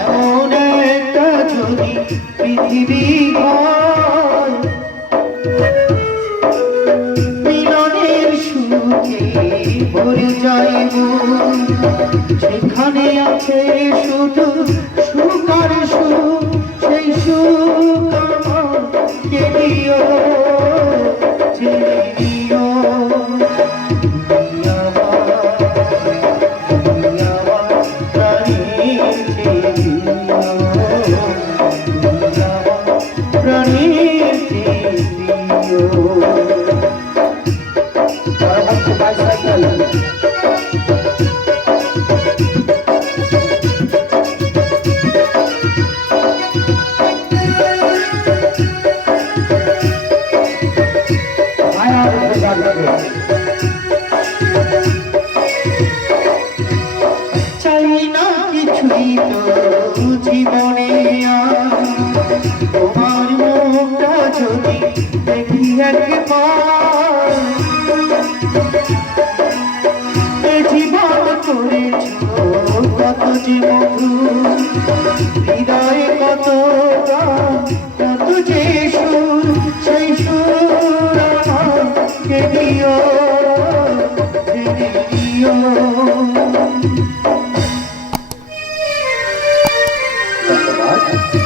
এমন একটা যদি পৃথিবী মিলনের সুখে ভরে যাইব সেখানে আছে শুধু সুখ আর সুখ। দিও চাই না কিছুই তো জীবনে তোমার মুখটা যদি দেখি একবার। জীবন কত যে হৃদয়ে কত দিও দিও ধন্যবাদ।